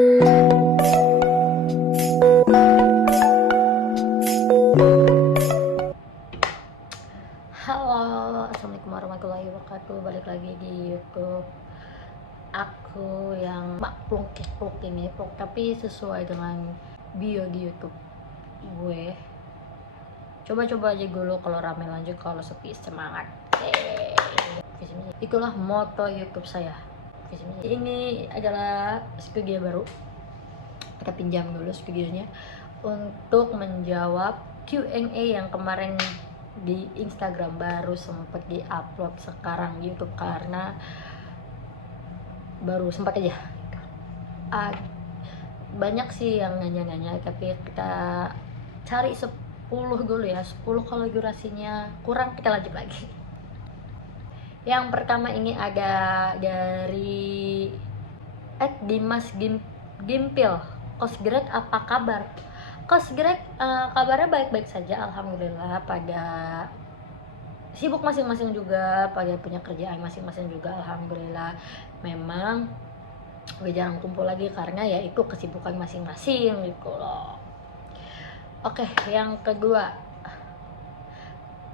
Halo, assalamualaikum warahmatullahi wabarakatuh. Balik lagi di YouTube. Aku yang pluk ini, tapi sesuai dengan bio di YouTube gue. Coba-coba aja dulu, kalau rame lanjut, kalau sepi semangat. Itulah moto YouTube saya. Ini adalah studio baru. Kita pinjam dulu studionya untuk menjawab Q&A yang kemarin di Instagram, baru sempat di-upload sekarang di YouTube karena baru sempat aja. Banyak sih yang nanya-nanya, tapi kita cari 10 dulu ya. 10 kalau durasinya kurang kita lanjut lagi. Yang pertama ini ada dari Dimas Gimpil. Coach Greg apa kabar? Coach Greg kabarnya baik-baik saja, alhamdulillah. Pada sibuk masing-masing juga, pada punya kerjaan masing-masing juga, alhamdulillah. Memang gue jarang kumpul lagi karena ya itu kesibukan masing-masing gitu loh. Oke, yang kedua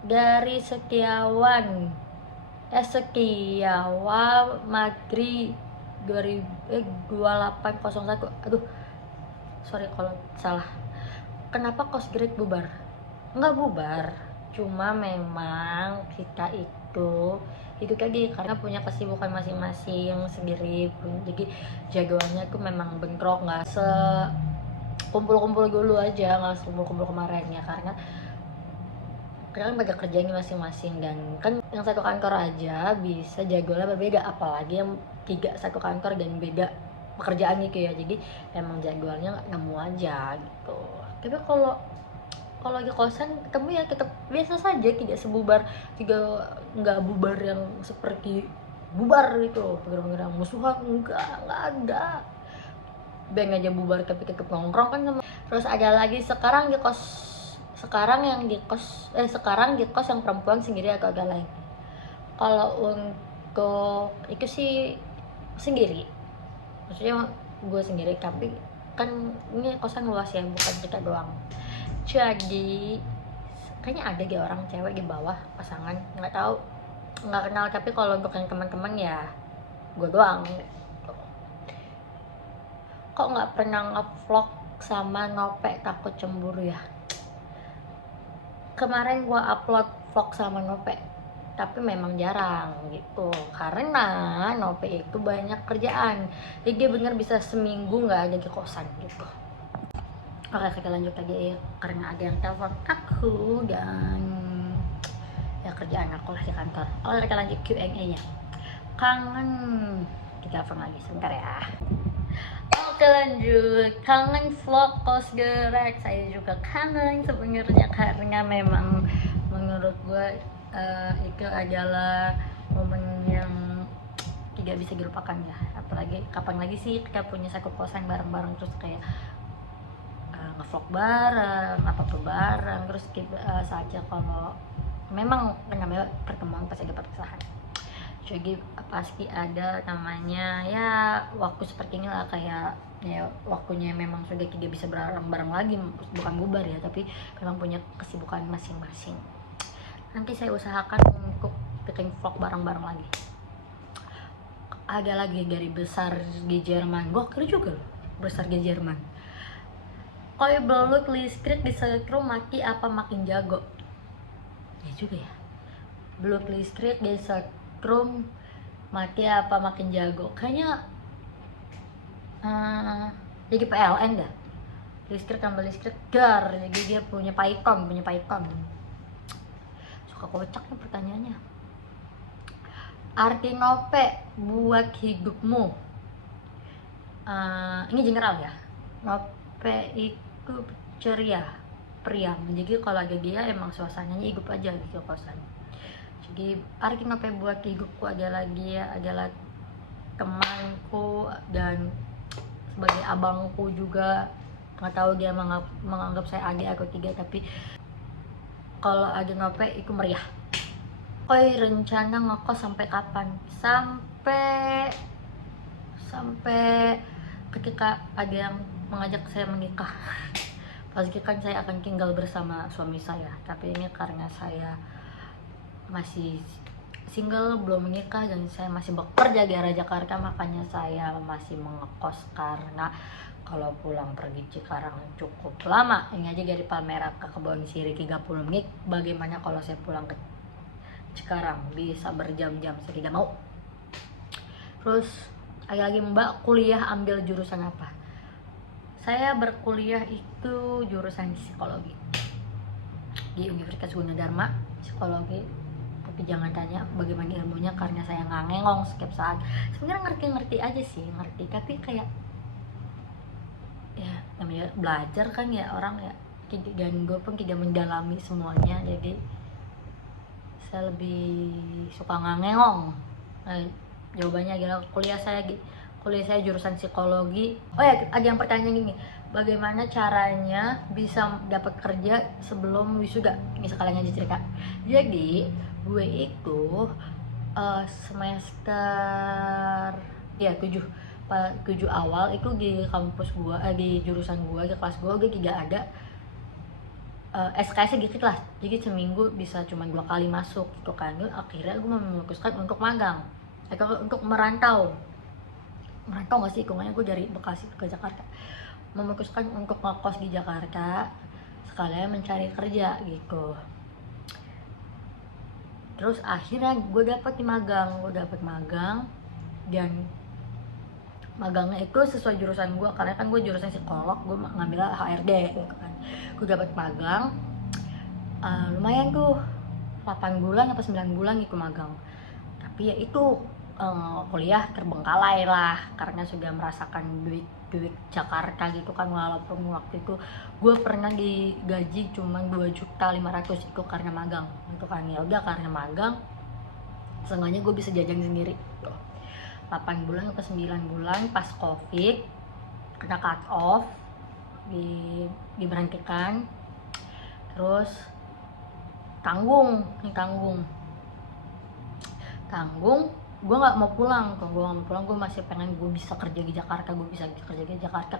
dari Setiawan Magri 2801. Aduh, sorry kalau salah. Kenapa Coach Greg bubar? Nggak bubar, cuma memang kita itu lagi karena punya kesibukan masing-masing sendiri. Jadi jagoannya tuh memang bentrok, nggak kumpul-kumpul dulu aja, nggak kumpul-kumpul kemarin ya, karena kan pada kerjanya masing-masing. Dan kan yang satu kantor aja bisa jadwalnya berbeda, apalagi yang satu kantor dan beda pekerjaan gitu ya. Jadi emang jadwalnya nggak nemu aja gitu. Tapi kalau lagi kosan ketemu ya kita biasa saja, tidak sebubar, tidak nggak bubar yang seperti bubar gitu, program-program musuhan, nggak ada. Bang aja bubar tapi tetap nongkrong kan. Terus ada lagi sekarang di kos yang perempuan sendiri agak lain. Kalau untuk itu sih sendiri, maksudnya gue sendiri, tapi kan ini kosan luas ya, bukan kita doang. Jadi kayaknya ada orang cewek di bawah, pasangan, nggak tahu, nggak kenal. Tapi kalau untuk yang teman-teman ya gue doang. Kok nggak pernah nge-vlog sama Nope, takut cemburu ya? Kemarin gue upload vlog sama Nope, tapi memang jarang gitu karena Nope itu banyak kerjaan. Jadi dia bener bisa seminggu nggak ada di kosan gitu. Oke, kita lanjut lagi karena ada yang telepon aku dan ya kerjaan aku lah di kantor. Oke, kita lanjut Q&A-nya. Kangen, kita telepon lagi sebentar ya. Oke, lanjut. Kangen vlog Coach Greg. Saya juga kangen sebenarnya karena memang menurut gue itu adalah momen yang tidak bisa dilupakan ya. Apalagi kapan lagi sih kita punya satu kosan bareng-bareng, terus kayak nge-vlog bareng, apapun bareng. Terus kita saja kalau memang namanya pertemuan pasti ada perpisahan. Jadi pasti ada namanya ya waktu seperti inilah, kayak ya waktunya memang sudah tidak bisa bareng-bareng lagi, bukan bubar ya, tapi memang punya kesibukan masing-masing. Nanti saya usahakan untuk bikin vlog bareng-bareng lagi. Ada lagi dari besar di Jerman, gokil juga loh, besar di Jerman. Koi belut listrik di setrum maki apa makin jago? Ya juga ya, belut listrik di setrum mati apa makin jago? Kayaknya jadi PLN dah, listrik tambah listrik gar, jadi dia punya Python. Suka kocak nih pertanyaannya. Arti Nope buat hidupmu? Ini general ya. Nope itu ceria, periang. Jadi kalau ada dia emang suasananya hidup aja gitu kosan. Jadi arti Nope buat hidupku adalah dia adalah temanku dan sebagai abangku juga. Nggak tahu dia menganggap saya adik atau tidak, tapi kalau ada Nope itu meriah. Koi rencana ngekos sampai kapan? Sampai ketika ada yang mengajak saya menikah. Pasti kan saya akan tinggal bersama suami saya, tapi ini karena saya masih single, belum menikah, dan saya masih bekerja di area Jakarta, makanya saya masih mengekos. Karena kalau pulang pergi Cikarang cukup lama, ini aja dari Palmerah ke Kebon Sirih 30 menit, bagaimana kalau saya pulang ke Cikarang, bisa berjam-jam, saya tidak mau. Terus lagi-lagi Mbak kuliah ambil jurusan apa? Saya berkuliah itu jurusan psikologi di Universitas Gunadarma, psikologi. Tapi jangan tanya bagaimana ilmunya karena saya nggak ngengong setiap saat. Sebenarnya ngerti-ngerti aja sih, ngerti, tapi kayak ya namanya belajar kan ya orang ya, dan gue pun tidak mendalami semuanya, jadi saya lebih suka nggak ngengong. Nah, jawabannya adalah kuliah saya jurusan psikologi. Oh ya, ada yang pertanyaan gini, bagaimana caranya bisa dapat kerja sebelum wisuda? Ini sekalian aja cerita. Jadi gue itu semester ya 7 awal itu di kampus gue, di jurusan gue, di kelas gue tidak ada SKS gitu lah, jadi seminggu bisa cuma 2 kali masuk gitu kan. Akhirnya gue memutuskan untuk magang atau untuk merantau nggak sih hitungannya, gue dari Bekasi ke Jakarta, memutuskan untuk ngekos di Jakarta sekalian mencari kerja gitu. Terus akhirnya gue dapet magang, dan magangnya itu sesuai jurusan gue, karena kan gue jurusan psikolog, gue ngambil HRD gitu kan. Gue dapet magang, lumayan tuh 8 bulan apa 9 bulan gitu magang. Tapi ya itu kuliah terbengkalai lah karena sudah merasakan duit Jakarta gitu kan. Walaupun waktu itu gue pernah digaji cuma 2.500.000 itu karena magang gitu kan. Ya udah, karena magang seenggaknya gue bisa jajan sendiri. 8 bulan ke 9 bulan pas Covid kena cut off, diberhentikan, terus tanggung, gue nggak mau pulang. Gue masih pengen gue bisa kerja di Jakarta,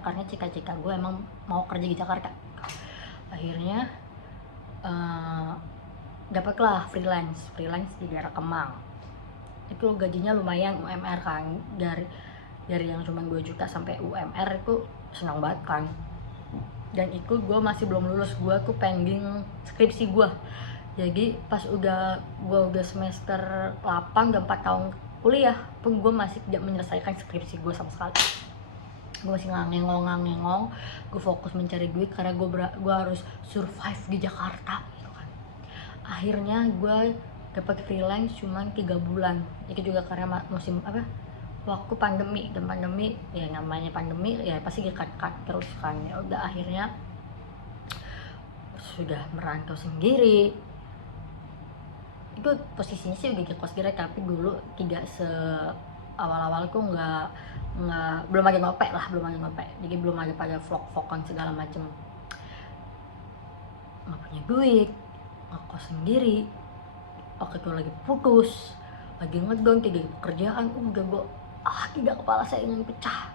karena cita-cita gue emang mau kerja di Jakarta. Akhirnya dapatlah freelance di daerah Kemang. Itu gajinya lumayan, UMR kan, dari yang cuma 2 juta sampai UMR itu senang banget kan. Dan itu gue masih belum lulus, gue tuh pending skripsi gue. Jadi pas gue udah semester 8, udah 4 tahun kuliah pun gue masih tidak menyelesaikan skripsi gue sama sekali. Gue masih ngangengong, gue fokus mencari duit karena gue harus survive di Jakarta gitu kan. Akhirnya gue dapat freelance cuma 3 bulan. Itu juga karena musim waktu pandemi, dan pandemi ya namanya pandemi ya pasti dikat-kat terus kan. Ya udah, akhirnya sudah merantau sendiri. Itu posisinya sih udah di kos kira, tapi dulu tidak awal-awal tuh nggak belum ada ngopek, jadi belum ada pada vlog-vlogan segala macem. Nggak punya duit, ngekos sendiri, waktu itu lagi putus, lagi ngedon, tidak ada pekerjaan, udah gue tidak, kepala saya ingin pecah.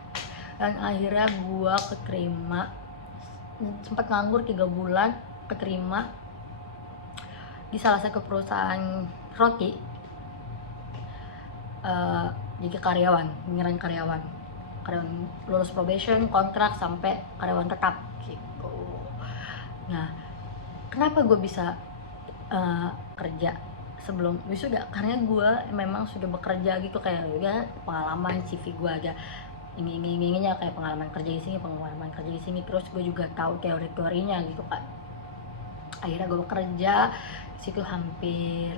Dan akhirnya gue keterima, sempat nganggur 3 bulan, keterima di salah satu perusahaan roti, jadi beneran karyawan lulus probation, kontrak, sampai karyawan tetap gitu. Nah, kenapa gue bisa kerja sebelum wisuda? Karena gue memang sudah bekerja gitu, kayak ya pengalaman CV gue aja ini kayak pengalaman kerja di sini, terus gue juga tahu teori-teorinya gitu kan. Akhirnya gue bekerja situ hampir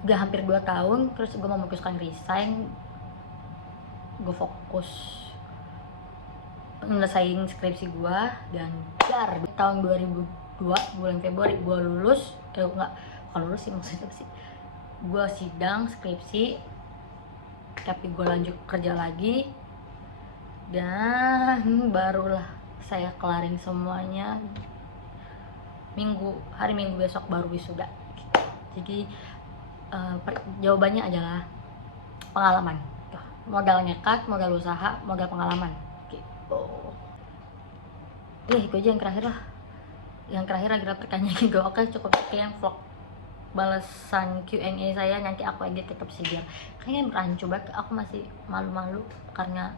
2 tahun. Terus gue memutuskan resign, gue fokus nyelesain skripsi gue, dan tahun 2002 bulan Februari gue lulus. Bukan lulus sih, maksudnya sih gue sidang skripsi, tapi gue lanjut kerja lagi, dan barulah saya kelarin semuanya hari Minggu besok baru wisuda. Jadi jawabannya adalah pengalaman. modal nekat, modal usaha, modal pengalaman gitu. Itu aja yang terakhir lah. Yang terakhir adalah pertanyaan gue. Oke, cukup sekian vlog balasan Q&A saya. Nanti aku edit tetap sih biar kayaknya berancu banget. Aku masih malu-malu karena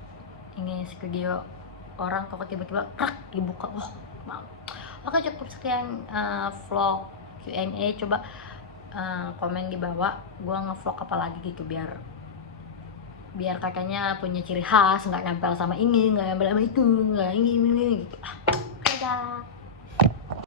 ini video orang kok tiba-tiba krak dibuka. Malu. Oke, cukup sekian vlog Q&A. Coba komen di bawah gua ngevlog apa lagi gitu biar katanya punya ciri khas, nggak nempel sama ini, nggak nempel sama itu, nggak ini gitu. Dadah.